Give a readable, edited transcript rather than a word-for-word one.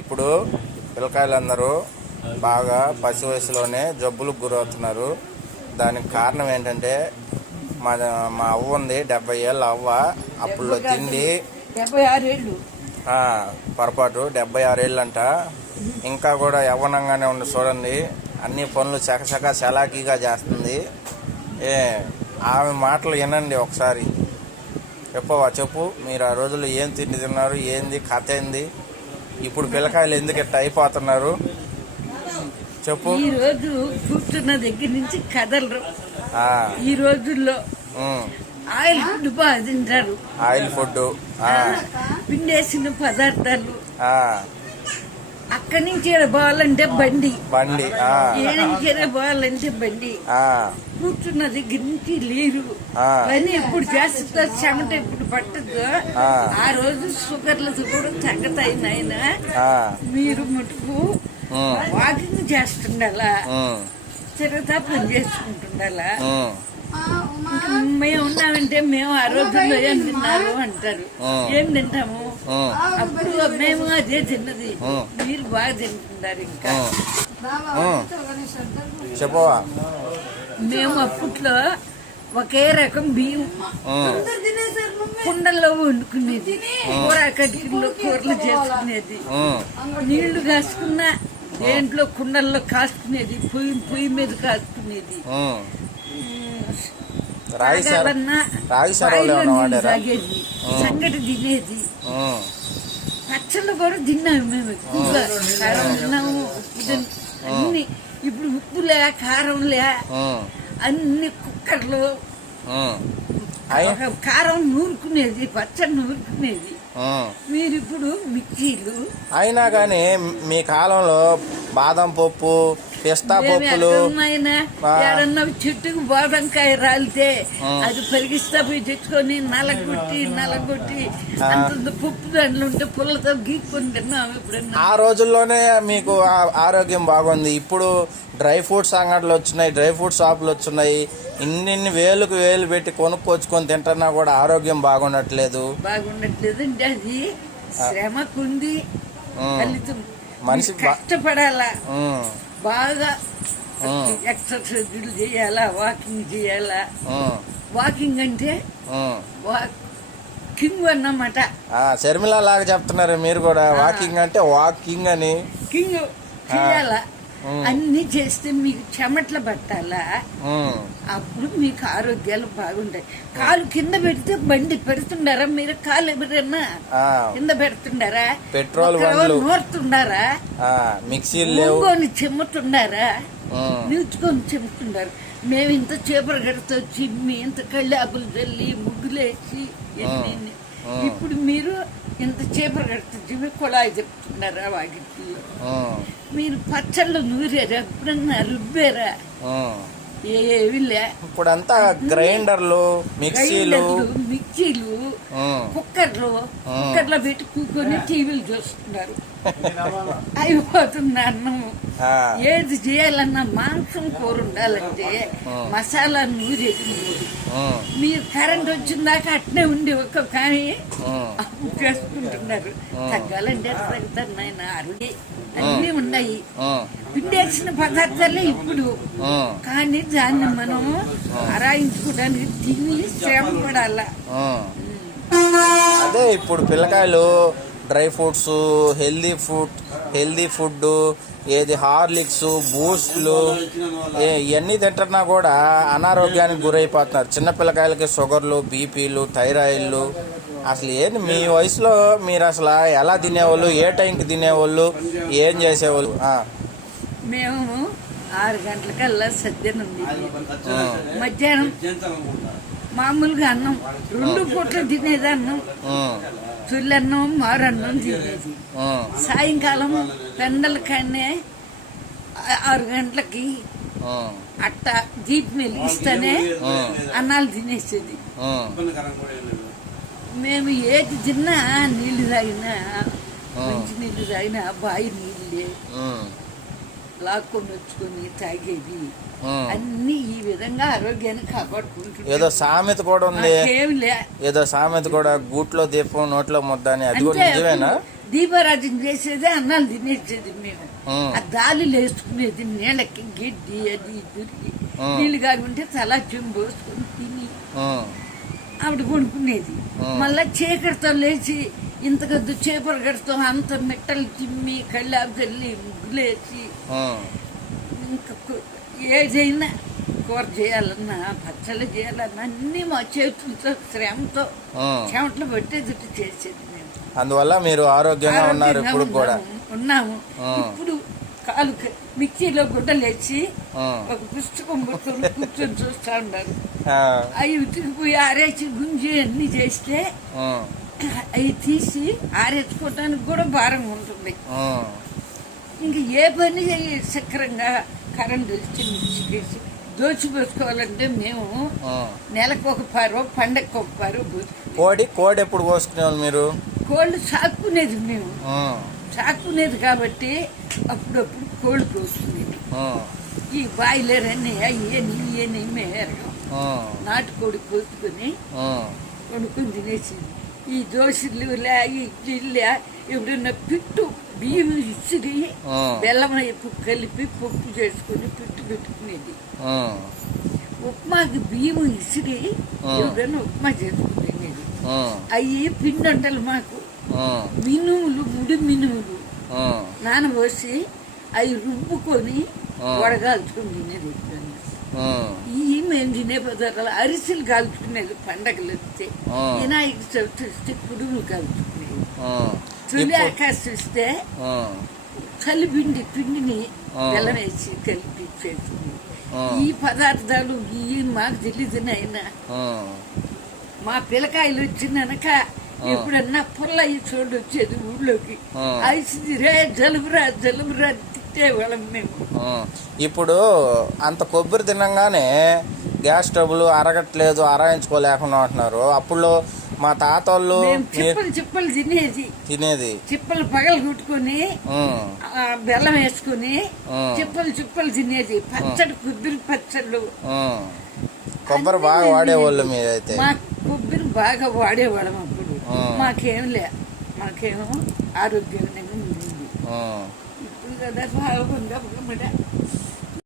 ఇప్పుడు పిల్లకాయలందరూ బాగా పసి వయసులోనే జబ్బులకు గురవుతున్నారు. దానికి కారణం ఏంటంటే మా మా అవ్వ ఉంది, 70 ఏళ్ళ అవ్వ. అప్పుడు తిండి 76 ఏళ్ళు, పొరపాటు 76 ఏళ్ళంట. ఇంకా కూడా యవ్వనంగానే ఉంది చూడండి. అన్ని పనులు చకచక చలాకీగా చేస్తుంది. ఆమె మాటలు వినండి ఒకసారి. చెప్పు, మీరు ఆ రోజుల్లో ఏం తిండి తిన్నారు, ఏంది కథ ఏంది, ఇప్పుడు పిల్లకాయలు ఎందుకు ఇట్లా అయిపోతున్నారు చెప్పు. ఈ రోజు కూర్చున్న దగ్గర నుంచి కదలరు. ఈ రోజుల్లో ఆయిల్ ఫుడ్ బాగా తింటారు. ఆయిల్ ఫుడ్, పిండేసిన పదార్థాలు. అక్కడి నుంచి పోవాలంటే బండి, ఏడు నుంచి పోవాలంటే బండి. కూర్చున్న దగ్గర నుంచి లేరు. పని ఎప్పుడు చేస్తుందో, చెమట ఎప్పుడు పట్టద్దో ఆ రోజు షుగర్లు కూడా తగ్గుతాయి నాయన. మీరు మటుకు వాకింగ్ చేస్తుండాలా, తిరగతా పని చేసుకుంటుండాలా. మేము ఉన్నామంటే మేము ఆ రోజుల్లో ఏం తిన్నారు అంటారు. ఏం తింటాము? అప్పుడు మేము అదే తిన్నది, మీరు బాగా తింటున్నారు. ఇంకా చెప్పవా, మేము అప్పట్లో ఒకే రకం బియ్యం కుండల్లో వండుకునేది, కూర కటికల్లో కూరలు చేసుకునేది, నీళ్లు కాసుకున్నా దేంట్లో కుండల్లో కాసుకునేది, పొయ్యి మీద కాసుకునేది. తాగేది, సంగటి తినేది. పచ్చళ్ళు కూడా తిన్నాము మేము ఎక్కువగా. కారం తిన్నాము, ఉప్పు అన్ని. ఇప్పుడు ఉప్పులే కారంలే అన్ని కుక్కర్లు. కారం నూరుకునేది, పచ్చడి నూరుకునేది. మీరు ఇప్పుడు మిక్సీలు. అయినా కానీ మీ కాలంలో బాదం పప్పు, పిస్తా పప్పులు, ఏడన్నా చెట్టుకు బాదంకాయ రాలితే అది పరిగిస్తా పోయి తెచ్చుకొని నలగొట్టి అంత పప్పు దాంట్లో ఉంటే పుల్లతో గీక్కొని తిన్నాము. ఎప్పుడన్నా ఆ రోజుల్లోనే మీకు ఆరోగ్యం బాగుంది. ఇప్పుడు డ్రై ఫ్రూట్స్ అంగడ్లు వచ్చినాయి, డ్రై ఫ్రూట్ షాపులు వచ్చినాయి. ఇన్ని వేలకు వేలు పెట్టి కొనుక్కొచ్చుకొని తింటున్నా కూడా ఆరోగ్యం బాగుండట్లేదు అంటే అది శ్రమకుంది. మనిషి కష్టపడాలా, బాగా ఎక్సర్సైజులు చేయాలా, వాకింగ్ చేయాలా. వాకింగ్ అంటే కింగ్ అన్నమాట. శర్మిల లాగా చెప్తున్నారు మీరు కూడా. వాకింగ్ అంటే వాకింగ్ అని కింగ్ చేయాలా. అన్ని చేస్తే మీకు చెమట్లు పట్టాలా, అప్పుడు మీకు ఆరోగ్యాలు బాగుంటాయి. కాలు కింద పెడితే బండి పెడుతుండారా మీరు? కాలు ఎవరన్నా కింద పెడుతుండారా? పెట్రోల్ నోరుతుండారా? మిక్సీలు చెమ్ముతుండారా? నిల్చుకొని చెమ్ముతుండారు. మేము ఇంత చేపలు గడితో చిమ్మి, ఇంత కళ్ళాపులు చల్లి, ముగ్గులేసి ఎన్ని. ఇప్పుడు మీరు ఇంత చేపలు గడితో చిమ్మి కుళాయి చెప్తున్నారా? వాటికి మీరు పచ్చళ్ళు నూరారా? ఎప్పుడన్నా రుబ్బారా? ఏవి లే. ఇప్పుడంతా గ్రైండర్లు, మిక్సీలు, కుక్కర్లో పెట్టి కూకొని టీవీలు చూస్తున్నారు. అయిపోతుంది అన్నము. ఏది చేయాలన్నా మాంసం కూర ఉండాలంటే మసాలా నూరేది. మీరు కరెంట్ వచ్చిందాక అట్నే ఉండి కానీ చేసుకుంటున్నారు. తగ్గాలంటే తగ్గుతారు నాయన. అరుడి అన్ని ఉన్నాయి, పిండేసిన పదార్థాలే ఇప్పుడు. కానీ దాన్ని మనము ఆరాయించుకోవడానికి తిని శ్రమ పడాల. అదే ఇప్పుడు పిల్లకాయలు డ్రై ఫ్రూట్స్, హెల్దీ ఫుడ్, ఏది హార్లిక్స్, బూస్ట్లు ఇవన్నీ తింటున్నా కూడా అనారోగ్యానికి గురైపోతున్నారు. చిన్న పిల్లకాయలకి షుగర్లు, బీపీలు, థైరాయిడ్లు. అసలు ఏంటి మీ వయసులో మీరు అసలు ఎలా తినేవాళ్ళు, ఏ టైంకి తినేవాళ్ళు, ఏం చేసేవాళ్ళు? మేము 6 గంటలకల్లా సద్యనుంది. మధ్యాహ్నం మామూలుగా అన్నం 2 పూటలు తినేది. అన్నం చుల్లన్నం, మారన్నం తినేది. సాయంకాలం పెండల కానే 6 గంటలకి అట్ట దీపం వెలిగిస్తేనే అన్నాలు తినేసేది. మేము ఏది తిన్నా, నీళ్లు తాగినా, మంచి నీళ్లు తాగినా బాయి నీళ్ళే లాక్కొని వచ్చుకొని తాగేది. అన్ని ఈ విధంగా ఆరోగ్యాన్ని కాపాడుకుంటున్నాం. ఏదో సామెత కూడా ఉంది, ఏదో సామెత కూడా, గూట్లో దీపం నోట్లో ముద్ద అని. అది కూడా నిజమేనా? దీపారాజన చేసేది అన్నాలు తినేసేది మేము. ఆ దాలిలు వేసుకునేది నీళ్ళకి గడ్డి అది దొరికి నీళ్లు కాకుంటే తలా చెంబు పోసుకొని తిని ఆవిడ కొనుక్కునేది. మళ్ళా చీకటితో లేచి ఇంతకొద్దు చేపలు కడతాం అంత మిట్టలు తిమ్మి కళ్ళాపు తల్లి ముగ్గులేసి ఇంకా ఏదైనా కూర చేయాలన్నా పచ్చళ్ళు చేయాలన్నా అన్ని మా చేతులతో శ్రమతో చెమటలు పట్టేది చేసేది మేము. అందువల్ల మీరు ఆరోగ్యంగా ఉన్నారు ఇప్పుడు కూడా ఉన్నాము. ఇప్పుడు కాలు మిక్సీలో గుడ్డలేసి ఒక పుస్తకం పట్టుకొని కూర్చొని చూస్తా ఉన్నారు. అవి ఉతికిపోయి ఆరేసి గుంజి అన్ని చేస్తే అవి తీసి ఆరేసుకోవడానికి కూడా భారంగా ఉంటుంది. ఇంక ఏ పని సక్రంగా కరెంట్ వచ్చి మిక్సీకేసి దోచిపోసుకోవాలంటే మేము నెలకు ఒక పారో పండగకు ఒక పారో కోడి ఎప్పుడు కోసుకునేవాళ్ళు మీరు? కోళ్ళు సాక్కునేది మేము. సాక్కునేది కాబట్టి అప్పుడప్పుడు కోళ్ళు కోసుకునేది. ఈ బాయిలర్ అని అయ్యని మేరగం నాటుకోడి కోసుకుని వండుకొని తినేసింది. ఈ దోశలు ఇడ్లీ ఎప్పుడన్నా పిట్టు బియ్యం ఇసిరి బెల్లం కలిపి పప్పు చేసుకుని పిట్టు పెట్టుకునేది. ఉప్మాకి బియ్యం ఇసిరి ఎవడన్నా ఉప్మా చేసుకునేది. అవి పిండంటలు మాకు మినుములు ముడి మినుములు నానబోసి అవి రుబ్బుకొని వడగాల్చుకుని తినేది. ఈ మేము తినే పదార్థాలు అరిసెలు కాల్చుకునేది. పండగలు వస్తే వినాయక చవితి వస్తే కుడుములు కాల్చుకునేది. తొలి ఆకాశం వస్తే పిండిని బెల్లం వేసి కలిపి చేసుకునేది. ఈ పదార్థాలు మాకు తెలియదు నాయన. మా పిల్లకాయలు వచ్చినాక ఎప్పుడన్నా పుల్ల చోటు వచ్చేది ఊళ్ళోకి. ఐసిరా జలుబురా తిట్టేవాళ్ళం మేము. ఇప్పుడు అంత కొబ్బరి తినంగానే గ్యాస్ ట్రబుల్ అరగట్లేదు, అరాయించుకోలేకుండా ఉంటున్నారు. అప్పుడు మా తాత వాళ్ళు చిప్పలు తినేది. చిప్పలు పగలు కుట్టుకుని బెల్లం వేసుకుని చిప్పలు తినేది. పచ్చడి కొబ్బరి పచ్చళ్ళు కొబ్బరి బాగా వాడేవాళ్ళు మీరైతే. మా కొబ్బరి బాగా వాడేవాళ్ళం అప్పుడు. మాకేమో ఆరోగ్యంగా ఉంది. ఇప్పుడు కదా బాగుందా